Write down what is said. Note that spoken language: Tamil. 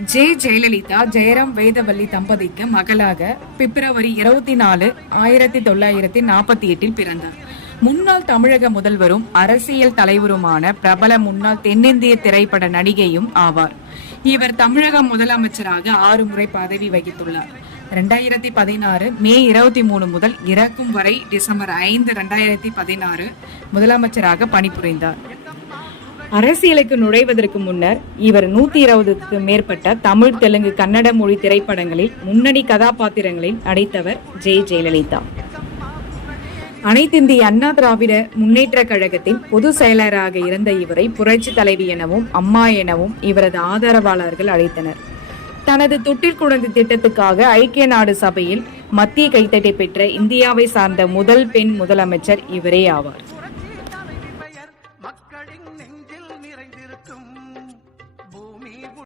ஜெயலலிதா ஜெயராம் வேதவல்லி தம்பதிக்கு மகளாக பிப்ரவரி 24, 1948 பிறந்தார். முன்னாள் தமிழக முதல்வரும் அரசியல் தலைவருமான பிரபல முன்னாள் தென்னிந்திய திரைப்பட நடிகையும் ஆவார். இவர் தமிழக முதலமைச்சராக 6 முறை பதவி வகித்துள்ளார். 2016 மே 23 முதல் இறக்கும் வரை டிசம்பர் 5, 2016 முதலமைச்சராக பணிபுரிந்தார். அரசியலுக்கு நுழைவதற்கு முன்னர் இவர் 120க்கு மேற்பட்ட தமிழ், தெலுங்கு, கன்னட மொழி திரைப்படங்களில் முன்னணி கதாபாத்திரங்களில் நடித்தவர் ஜெயலலிதா. அனைத்திந்திய அண்ணா திராவிட முன்னேற்ற கழகத்தின் பொதுச் செயலராக இருந்த இவரை புரட்சி தலைவி எனவும் அம்மா எனவும் இவரது ஆதரவாளர்கள் அழைத்தனர். தனது தொட்டில் குழந்தை திட்டத்துக்காக ஐக்கிய நாடு சபையில் மத்திய கைத்தட்டை பெற்ற இந்தியாவை சார்ந்த முதல் பெண் முதலமைச்சர் இவரே ஆவார்.